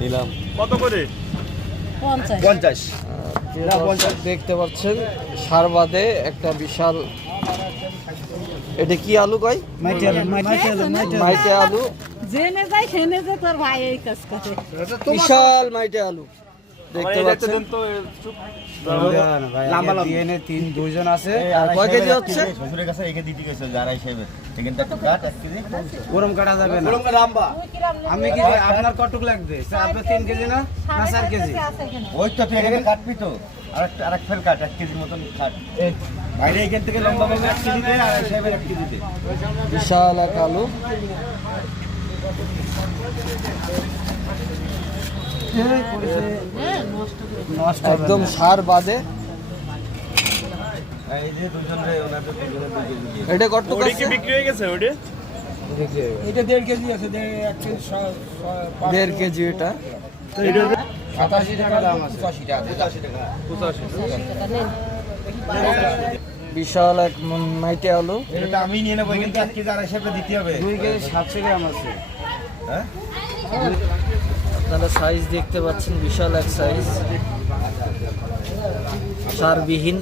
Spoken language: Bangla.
নিলাম কত করে? 50 দেখতে পাচ্ছেন সার বাদে একটা বিশাল, এটা কি আলু কয়? মাইটে আলু, জেনে যাই সেনে যে তোর ভাই এই কাজ করে। বিশাল মাইটে আলু দেখতে পাচ্ছেন। লম্বা ডিএনএ 2 জন আছে। আর কয় কেজি হচ্ছে? শ্বশুরের কাছে রেখে দিতে গেছে যারা হিসেবে এখানটা একটু কাট 1 কেজি ওরম কাটা যাবে না। আমি কি আপনার কতটুকু লাগবে? আপনার 3 কেজি না 4 কেজি? ওই তো তুই এখানে কাটবি তো আরেক ফেল কাট 1 কেজির মতন কাট বাইরে এখান থেকে লম্বা ভাবে 1 কেজি দে আর হিসেবে 1 কেজি দে। বিশাল এক আলু, একদম সার বাদে। এই যে দুজন রে ওনাদের দুজনে 2 কেজি দিয়ে এটা কত ওটা কি আছে? বিক্রি হয়ে গেছে ওটা? এটা 1.5 কেজি আছে, 1 কেজি 1.5 কেজি এটা। 87 টাকা দাম আছে। 85 টাকা। বিশাল এক মাইটে আলু, এটা আমি নিয়ে নেব এখান থেকে 1 কেজি আর হিসেবে দিতে হবে 2 কেজি 700 গ্রাম আছে। হ্যাঁ আপনারা সাইজ দেখতে পাচ্ছেন, বিশাল এক সাইজ, সারবিহীন।